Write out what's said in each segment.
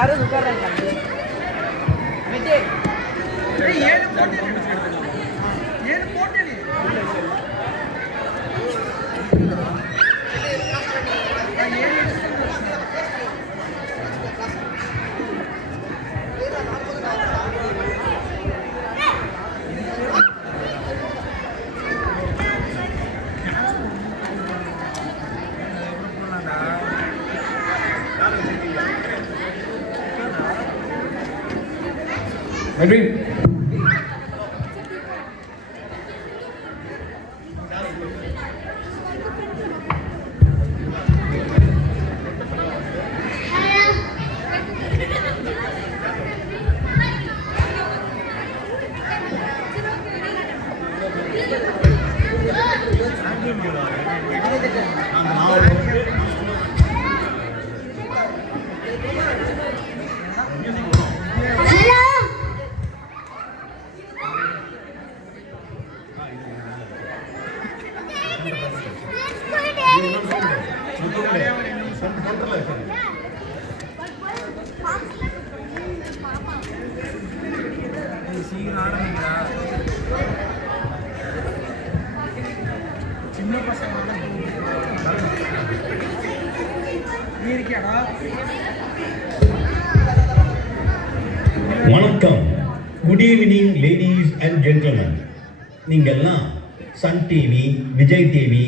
யாரும் உட்கார்றாங்க. Edwin. வணக்கம். Good evening ladies and gentlemen. நீங்கள்லாம் Sun TV, Vijay TV,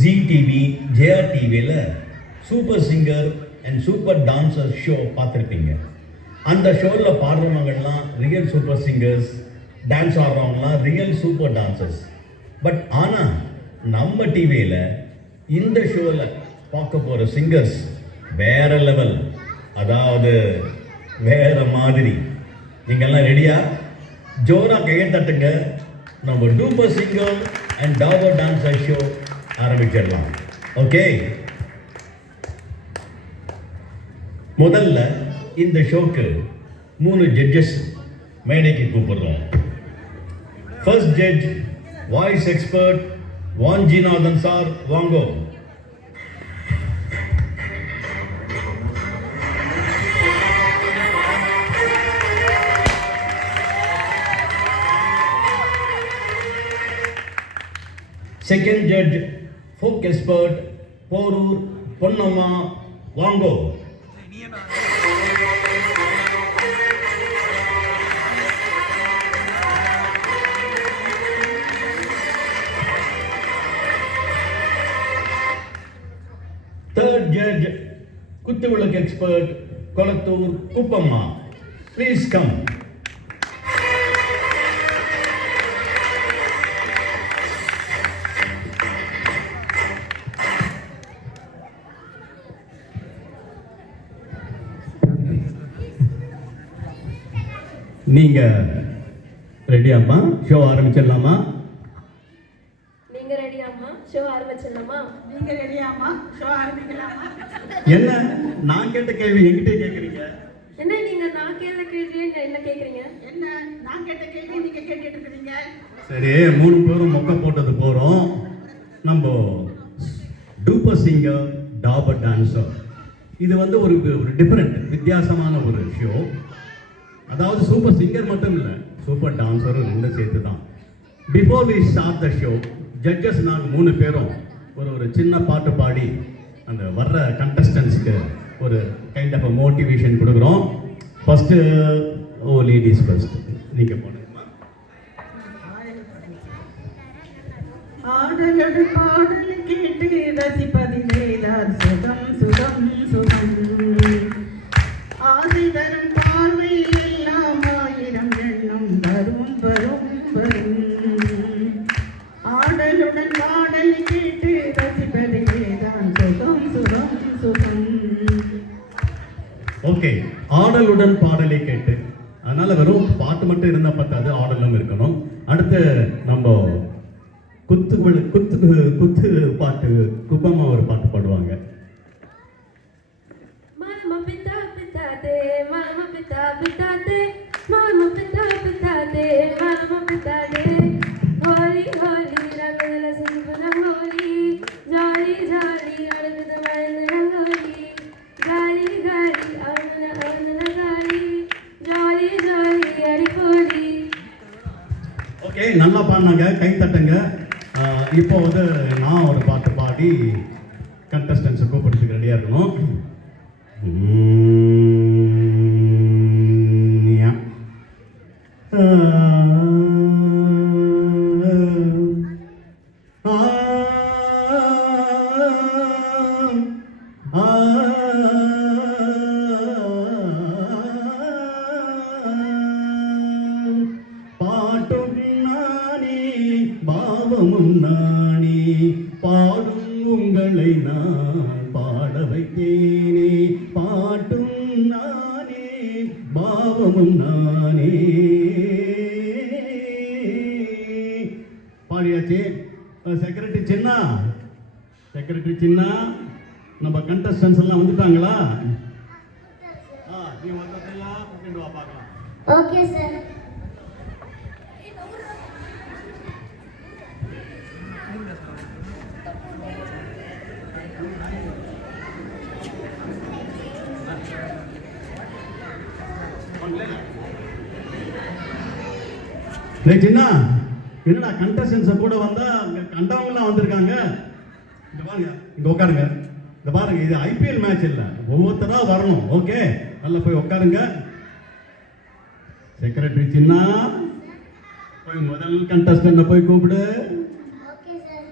Zee TV, JR டிவியில் super singer and super dancer show பார்த்துருப்பீங்க. அந்த ஷோவில் பாடுறவங்கலாம் ரியல் சூப்பர் சிங்கர்ஸ், டான்ஸ் ஆடுறவங்கலாம் ரியல் சூப்பர் டான்சர்ஸ். பட் ஆனால் நம்ம டிவியில் இந்த ஷோவில் பார்க்க போகிற சிங்கர்ஸ் வேற லெவல், அதாவது வேற மாதிரி. நீங்கள்லாம் ரெடியா? ஜோரா கையை தட்டுங்க. நம்ம duper singer and dapper dancer show ஆரம்பிச்சிடலாம். ஓகே, முதல்ல இந்த ஷோக்கு 3 ஜட்ஜஸ் மேடைக்கு கூப்பிடுறோம். First judge voice expert Vanchinathan sir, வாங்கோ. Second judge folk expert Porur Ponnamma, வாங்கோ. தேர்ட் ஜட்ஜ் குத்துவிளக்கு expert Kolathur Kuppamma, please come. நீங்க ரெடியாம்மா? ஷோ ஆரம்பிச்சிடலாமா? நீங்க ரெடியாம்மா? ஷோ ஆரம்பிச்சிடலாமா? நீங்க ரெடியாம்மா? ஷோ ஆரம்பிக்கலாமா? என்ன நான் கேட்ட கேள்வி என்கிட்ட கேட்குறீங்க? என்ன நீங்க நான் கேட்ட கேள்வியே என்ன கேக்குறீங்க? என்ன நான் கேட்ட கேள்வி நீங்க கேட்டுட்டு இருக்கீங்க? சரி, 3 பேரும் மொக்க போட்டது போகிறோம். நம்ம டூப்பர் சிங்கர், டாபர் டான்சர், இது வந்து ஒரு டிஃப்ரெண்ட் வித்தியாசமான ஒரு ஷோ. அதாவது சூப்பர் சிங்கர் மட்டும் இல்லை, சூப்பர் டான்ஸரும் 2 சேர்த்து தான். Before we start the show, judges நாங்கள் 3 பேரும் ஒரு சின்ன பாட்டு பாடி அந்த வர்ற கண்டஸ்டன்ஸ்க்கு ஒரு கைண்ட் ஆஃப் மோட்டிவேஷன் கொடுக்குறோம். ஃபஸ்ட்டு லேடிஸ் ஃபர்ஸ்ட், நீங்கள் போனீங்கம்மா. ஆடலோடு பாடல் கேட்டு ரசிப்பதிலேதான் சுகம் சுகம் சுகம். ஆசை தரும் பார்வை எல்லாம் 1000 எண்ணம் வரும் வரும் வரும். ஆடலுடன் பாடல் கேட்டு ரசிப்பதிலேதான் சுகம் சுகம் சுகம். ஓகே, ஆடலுடன் பாடலை கேட்டு, அதனால வெறும் பாட்டு மட்டும் இருந்தால் பத்தாது, ஆடலும் இருக்கணும். அடுத்து நம்ம குத்து குத்து பாட்டு குப்பம்மா ஒரு பாட்டு பாடுவாங்க. மாமா பித்தா பித்தாதே, மாமா பித்தா பித்தாதே, மாமா பித்தா பித்தாதே, மாமா பித்தாதே. ஹோலி ஹோலி ரங்கல சுபன ஹோலி, ஜாலி ஜாலி அழுத மழை ரங்கோலி, காலி காலி அழுன அழுன ஓகே, நல்லா பாடினாங்க, கை தட்டுங்க. இப்போ வந்து நான் ஒரு பாட்டு பாடி கண்டஸ்டன்ஸை கூப்பிடுறதுக்கு ரெடியாக இருக்கணும். பாட்டும் நானே பாவமும் நானே, பாடும் உங்களை நான் பாட வைத்தேனே. பாட்டும் நானே பாவமும் நானே. பாடியாச்சு. செக்ரட்டரி சின்னா, செக்ரட்டரி சின்னா, நம்ம கண்டஸ்டன்ஸ் எல்லாம் வந்துட்டாங்களா? நீ வந்ததெல்லாம் கூட்டிட்டு வா பார்க்கலாம். Okay sir. சின்ன என்னடா கண்டஸ்டன்ஸை கூட வந்தா கண்டவங்கலாம் வந்திருக்காங்க. இந்த பாருங்க, இங்க உட்காருங்க. இந்த பாருங்க, இது ஐபிஎல் மேட்ச் இல்லை, ஒவ்வொருத்தரா வரணும். ஓகே, நல்லா போய் உட்காருங்க. செக்ரட்டரி சின்ன, போய் முதல் கண்டஸ்டன்ட் போய் கூப்பிடு. Okay sir.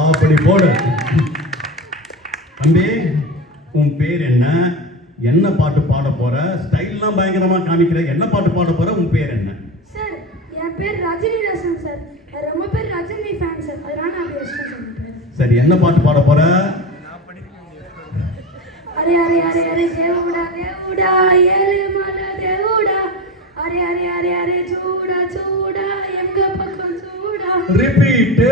அப்படி போடு. தம்பி, உன் பேர் என்ன? என்ன பாட்டு பாட போற? ஸ்டைல்லாம் பயங்கரமா காமிக்கிற. என்ன பாட்டு பாட போற? உன் பேர் என்ன? சார், என் பேர் ரஜினிதாசன் சார். ரொம்ப பேர் ரஜினி ஃபேன் சார், அதனால நான் அப்படி சொல்லிட்டேன். சரி, என்ன பாட்டு பாட போற? அரே அரே அரே அரே தேவுடா தேவுடா ஏழு மலை தேவுடா, அரே அரே அரே அரே சூடா சூடா எங்க பக்கம் சூடா. ரிப்பீட்.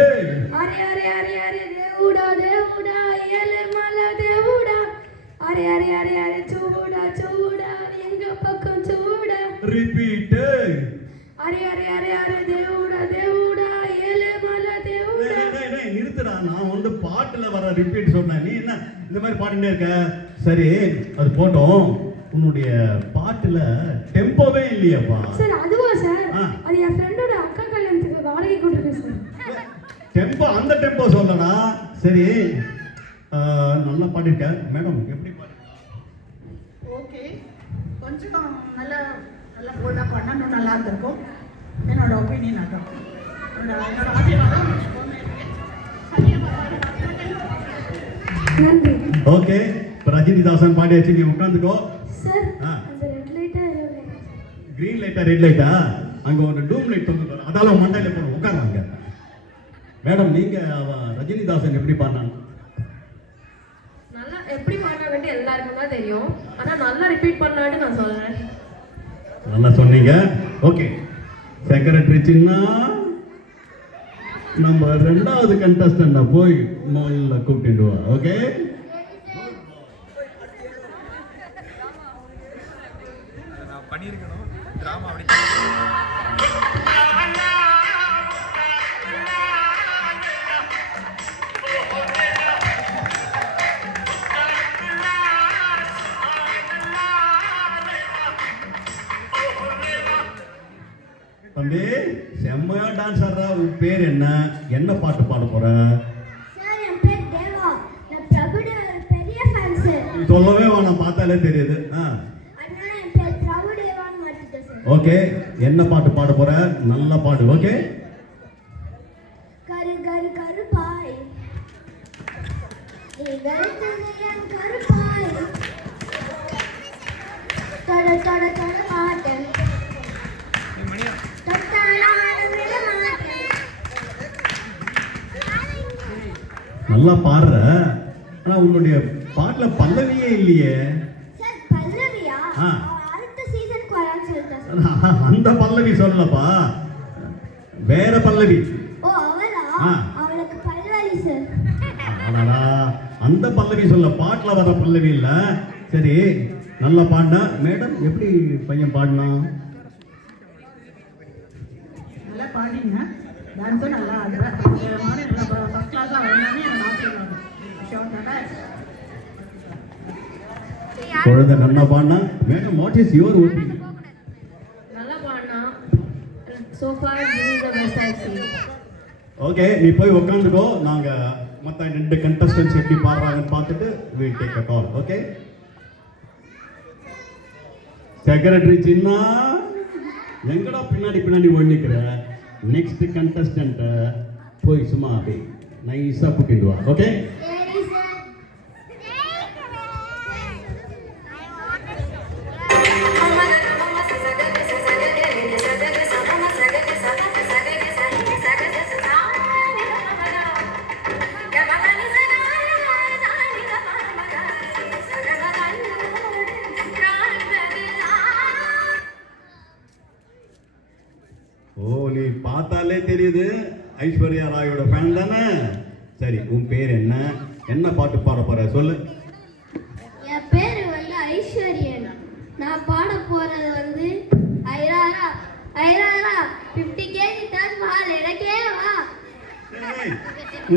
அரே அரே அரே அரே தேவுடா தேவுடா ஏழு மலை தேவுடா, அரே அரே அரே அரே சூடா சூடா எங்க பக்கம் சூடா. ரிப்பீட். அரே அரே அரே அரே தேவுடா தேவுடா ஏழு மலை தேவுடா. நிறுத்துடா, நான் வந்து பாட்டுல வர ரிப்பீட் சொன்னேன், நீ என்ன இந்த மாதிரி பாடிட்டே இருக்க? சரி, அது போட்டோம். உன்னுடைய பாட்டுல டெம்போவே இல்லையாப்பா? சார், அதுவா சார்? அது என் ஃப்ரெண்டோட அக்கா கல்யாணத்துக்கு வாடகை கொடுத்துருக்கேன் சார். டெம்போ, அந்த டெம்போ சொல்லடா. சரி, நல்லா பாடிருக்க மேடம். எப்படி பாடுறீங்க? ஓகே, கொஞ்சம் நல்லா நல்லா போல்டாக பண்ணணும், நல்லா இருந்திருக்கும். என்னோட ஒப்பீனியன் அதான். என்னோட ஆசீர்வாதம் எப்பவுமே இருக்கு. நன்றி. ஓகே, இப்போ ரஜினிதாசன் பாடியாச்சு, நீ உட்காந்துக்கோ. சார், அந்த ரெட் லைட்டா கிரீன் லைட்டா ரெட் லைட்டா? அங்க ஒரு டூம் லைட் வந்து அதால மண்டையில போறோம், உட்காருங்க. மேடம், நீங்க ரஜினிதாசன் எப்படி பாடினாங்க? நல்லா எப்படி பாடுறாங்கன்னு எல்லாருக்கும் தான் தெரியும், ஆனா நல்லா ரிப்பீட் பண்ணான்னு நான் சொல்றேன். நல்லா சொன்னீங்க. ஓகே, செக்ரட்டரி சின்ன, நம்ம ரெண்டாவது கண்டஸ்டன்ட போய் முதல்ல கூப்பிட்டு வா. ஓகே, பண்ணிருக்கணும் டிராமா அப்படி. தம்பி, செம்மையா டான்ஸ் ஆடுறா. உன் பேர் என்ன? என்ன பாட்டு பாட போற? சார், என் பேர் தேவா. நான் பிரபுடைய ஒரு பெரிய ஃபேன் சார். சொல்லவே வேணாம், பார்த்தாலே தெரியுது. அதனால என் பேர் பிரபுதேவான்னு மாத்திட்டேன் சார். ஓகே, என்ன பாட்டு பாட போற? நல்லா பாடு. ஓகே. கரு கரு கருப்பாய் நீ கருத்தது என் கருப்பாய், தொட தொட தொட மாட்டேன், தொட்டாலும் விட மாட்டேன். நல்லா பாடுற, ஆனா உன்னுடைய பாட்டுல பல்லவியே இல்லையே. சார், பல்லவியா? அடுத்த சீசனுக்கு வரான்னு சொல்லிட்டேன் சார். அந்த பல்லவி சொல்லப்பா, வேற பல்லவி. ஓ, அவளா? அவளுக்கு பல்வலி சார். அடடா, அந்த பல்லவி சொல்ல, பாட்டில் வர பல்லவி இல்லை. சரி, நல்லா பாடினா. மேடம், எப்படி பையன் பாடினான்? நல்லா பாடிங்க, டான்ஸும் நல்லா ஆடுறேன். மாதிரி ஃபஸ்ட் கிளாஸாக வரணும்னு எனக்கு ஆசீர்வாதம். குழந்தை நல்லா பாடினா. Madam, what is your opinion? நல்லா பாடினா. So far, this is the best I've seen. Okay, நீ போய் உட்காந்துக்கோ. நாங்கள் மற்ற 2 கண்டஸ்டன்ஸ் எப்படி பாடுறாங்கன்னு பார்த்துட்டு we'll take a call. Okay, secretary சின்ன எங்கடா பின்னாடி ஒழிக்கிற? நெக்ஸ்ட் கண்டஸ்டன்ட்டை போய் சும்மா அப்படி நைஸாக கூட்டிட்டு வா. ஓகே, சரி சார். ஓ, நீ பார்த்தாலே தெரியுது ஐஸ்வர்யா ராயோட ஃபேன் தானே. சரி, உன் பேர் என்ன? என்ன பாட்டு பாட போற சொல்லு. என் பேரு வந்து ஐஸ்வர்யன். நான் பாட போறது வந்து ஐராரா ஐராரா 50 kg தாஜ்மஹால் எனக்கே வா. ஏய்,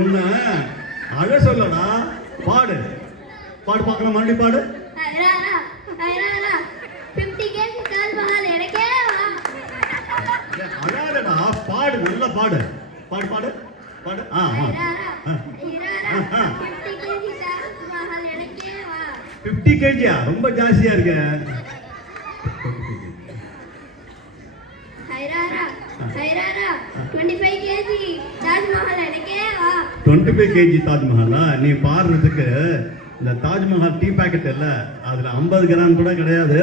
உன்னை அழ சொல்லடா. பாடு பாடு பார்க்கலாம், மறுபடியும் பாடு. ஐராரா ஐராரா 50 kg தாஜ்மஹால் எனக்கே வா. அழாதடா, பாடு, நல்லா பாடு. பாடு பாடு பாடு. ஐராரா ஐராரா 50 kg தாஜ்மஹால் எனக்கே வா. 50 kg ரொம்ப ஜாஸ்தியா இருக்கு. ஐராரா ஐராரா 25 kg தாஜ்மஹால் எனக்கே வா. 25 kg தாஜ்மஹாலா? நீ பாடுறதுக்கு இந்த தாஜ்மஹால் டீ பேக்கெட் இல்ல, அதுல 50 கிராம் கூட கிடையாது.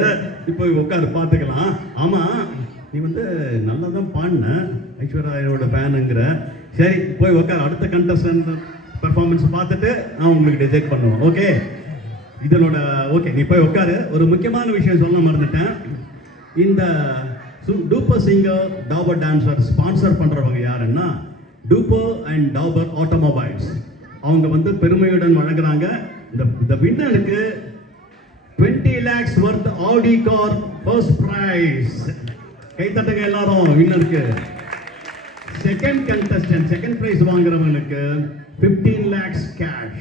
இப்போ உட்காந்து பார்த்துக்கலாம். ஆமா, நீ வந்து நல்லா தான் பாடின, ஐஸ்வர்யாவோட ஃபேனுங்கிற. சரி, போய் உட்கார். அடுத்த கண்டஸ்டன்ட் பெர்ஃபார்மன்ஸ் பார்த்துட்டு நான் உங்களுக்கு டிசைட் பண்ணுவேன். ஓகே, இதனோட ஓகே, நீ போய் உட்காரு. ஒரு முக்கியமான விஷயம் சொல்ல மறந்துட்டேன். இந்த duper singer Dabur dancer sponsor பண்ணுறவங்க யாருன்னா டூப்பர் அண்ட் டாபர் ஆட்டோமொபைல்ஸ். அவங்க வந்து பெருமையுடன் வழங்குறாங்க. இந்த வின்னருக்கு 20 lakhs worth Audi car first prize. கை தட்டுங்க எல்லாரும் வின்னருக்கு. செகண்ட் கண்டஸ்டன்ட் செகண்ட் பிரைஸ் வாங்குறவங்களுக்கு 15 lakhs cash.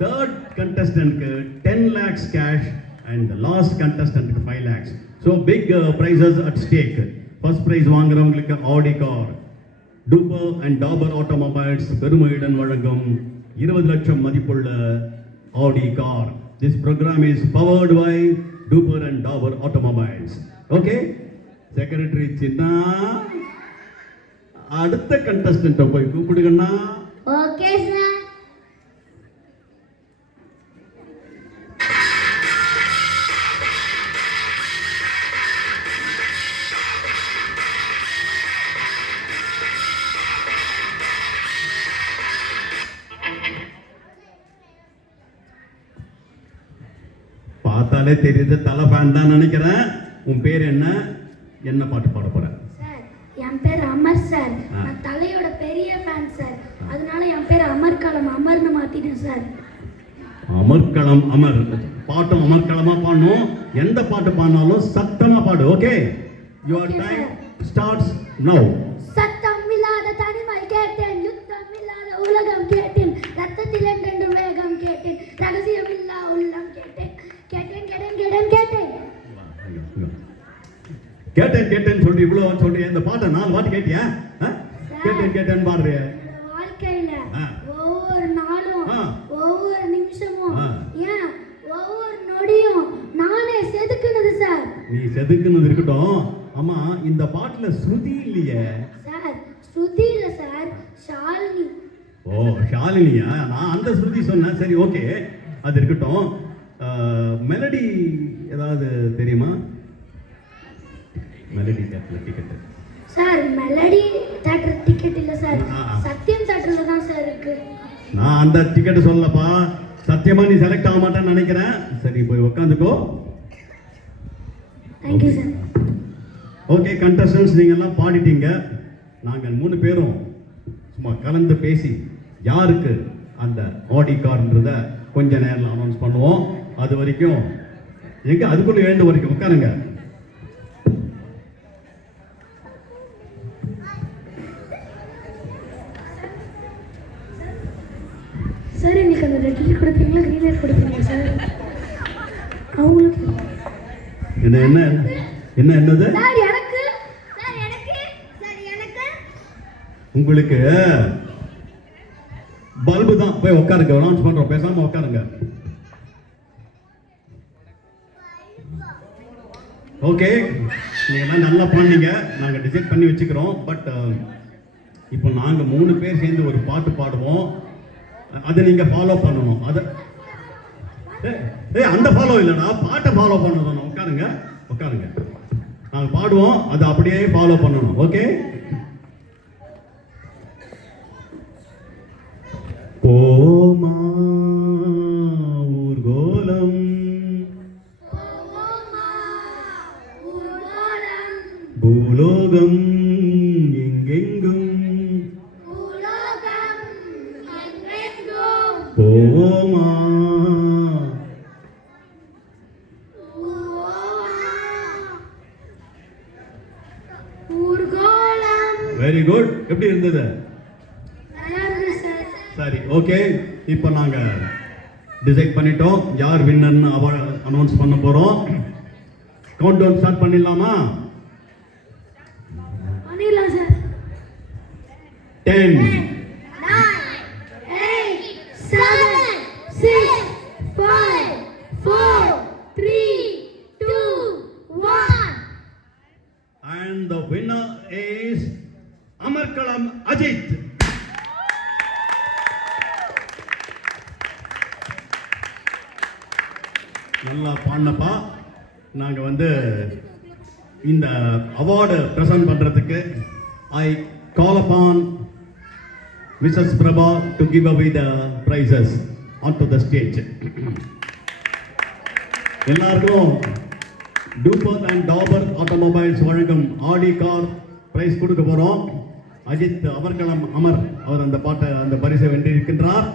தேர்ட் கண்டஸ்டன்ட்க்கு 10 lakhs cash and the last contestant 5 lakhs. So big prizes at stake. First prize வாங்குறவங்களுக்கு Audi car. Duper and Dabur automobiles பெருமையுடன் வழங்கும் 20 லட்சம் மதிப்புள்ள Audi car. This program is powered by Duper and Dauber Automobiles. Okay? Secretary சின்னா அடுத்த கண்டஸ்டன்ட்டை போய் கூப்பிடுங்கண்ணா. Okay sir. பார்த்தாலே தெரியுது தலை ஃபேன் தான் நினைக்கிறேன். உன் பேர் என்ன? என்ன பாட்டு பாட போற? சார், என் பேர் அமர் சார். நான் தலையோட பெரிய ஃபேன் சார். அதனால என் பேர் அமர்கலம் அமர்னு மாத்திட்டேன் சார். அமர்க்களம் அமர். பாட்டும் அமர்க்களமா பாடணும். எந்த பாட்டு பாடினாலும் சத்தமா பாடு. Okay, your time starts now. சத்தம் இல்லாத தனிமை கேட்டேன், யுத்தம் இல்லாத உலகம் கேட்டேன், ரத்தத்தில் என்றென்று வேகம் கேட்டேன், ரகசியம் இல்லா உள்ளம் கேட்டேன், கேட்டேன் கேட்டேன் கேட்டேன் கேட்டேன். கேட்டேன்னு சொல்லி இவ்வளவு சொல்லி இந்த பாட்டை 4 வாட்டி கேட்டியா? கேட்டேன்னு பாடுறிய. வாழ்க்கையில ஒவ்வொரு நாளும் ஒவ்வொரு நிமிஷமும் ஏன் ஒவ்வொரு நொடியும் நானே செதுக்குனது சார். நீ செதுக்குனது இருக்கட்டும். ஆமா, இந்த பாட்டுல ஸ்ருதி இல்லையே சார். ஸ்ருதி இல்ல சார், ஷாலினி. ஓ, ஷாலினியா? நான் அந்த ஸ்ருதி சொன்னேன். சரி, ஓகே, அது இருக்கட்டும். மெலடி ஏதாவது தெரியுமா? Melody theatre ticket sir. Melody theatre ticket இல்ல சார், சத்தியம் தேட்டர்ல தான் சார் இருக்கு. நான் அந்த டிக்கெட் சொல்லப்பா. சத்தியமா நீ செலக்ட் ஆக மாட்டேன்னு நினைக்கிறேன். சரி, போய் உட்காந்துக்கோ. Thank you sir. ஓகே, கண்டஸ்டன்ஸ் நீங்க எல்லாம் பாடிட்டீங்க. நாங்கள் 3 பேரும் சும்மா கலந்து பேசி யாருக்கு அந்த ஆடி கார்ன்றத கொஞ்ச நேரம் அனௌன்ஸ் பண்ணுவோம். அது வரைக்கும் எங்க அதுக்குள்ள எழுந்து வரைக்கும் உட்காருங்க. சார் எங்களுக்கு அந்த ரெட் லைட் கொடுப்பீங்களா க்ரீன் லைட் கொடுப்பீங்களா சார்? அவங்களுக்கு என்னது சார் எனக்கு சார் எனக்கு சார் எனக்கு உங்களுக்கு பல்பு தான். போய் உட்காருங்க, அனௌன்ஸ் பண்றோம், பேசாம உட்காருங்க. ஓகே, நீங்க நல்லா பண்ணீங்க, நாங்க டிசைட் பண்ணி வச்சுக்கிறோம். பட் இப்போ நாங்க 3 பேர் சேர்ந்து ஒரு பாட்டு பாடுவோம், அதை நீங்க ஃபாலோ பண்ணணும். அந்த ஃபாலோ இல்லைடா, பாட்டை ஃபாலோ பண்ணணும். உட்காருங்க உட்காருங்க, நாங்க பாடுவோம், அதை அப்படியே ஃபாலோ பண்ணணும். ஓகே, போமா ஊர்கோலம் பூலோகம் எங்கெங்கும் போமா. Very good. எப்படி இருந்தது? சரி, ஓகே. இப்போ நாங்க டிசைட் பண்ணிட்டோம் யார் வின்னர்னு அனௌன்ஸ் பண்ண போறோம். கவுண்ட் டவுன் ஸ்டார்ட் பண்ணிடலாமா? பண்ணிடலாம் sir. 10 9 8 7 6 5 4 3 2 1 and the winner is Amarkalam Ajit. நல்லா பாடினப்பா. நாங்கள் வந்து இந்த அவார்டு ப்ரெசென்ட் பண்ணுறதுக்கு I call upon Mrs Prabha to give away the prizes on to the stage. எல்லாருக்கும் டூபர் அண்ட் டாபர் ஆட்டோமொபைல்ஸ் வழங்கும் ஆடி கார் பிரைஸ் கொடுக்க போகிறோம். அஜித் அமர்கலம் அமர் அவர் அந்த பரிசை வென்றிருக்கின்றார்.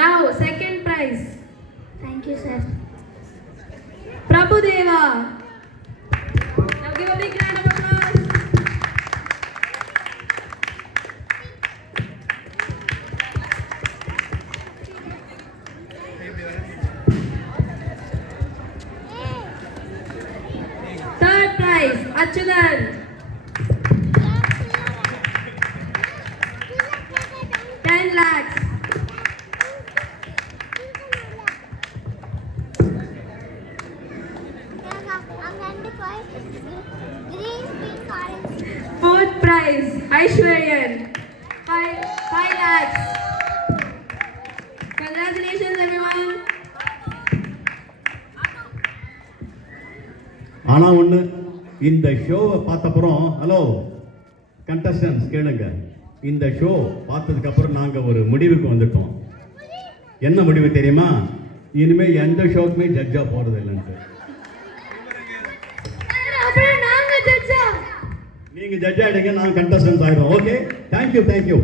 Now, second prize. Thank you, sir. Prabhudeva. Now give a big round of applause. Third prize, Achudan. $10 lakhs. Fourth prize, Aishwaryan, 5 lakhs. Congratulations, everyone. ஆனால் ஒன்று, இந்த ஷோவை பார்த்தப்புறம், ஹலோ கண்டஸ்டன்ஸ் கேளுங்க, இந்த ஷோ பார்த்ததுக்கப்புறம் நாங்கள் ஒரு முடிவுக்கு வந்துட்டோம். என்ன முடிவு தெரியுமா? இனிமேல் எந்த ஷோக்குமே ஜட்ஜாக போகிறது இல்லைன்ட்டு. நீங்கள் ஜட்ஜ் ஆகிடுங்க, நாங்கள் கண்டஸ்டன்ஸ் ஆகிடும். Okay, thank you.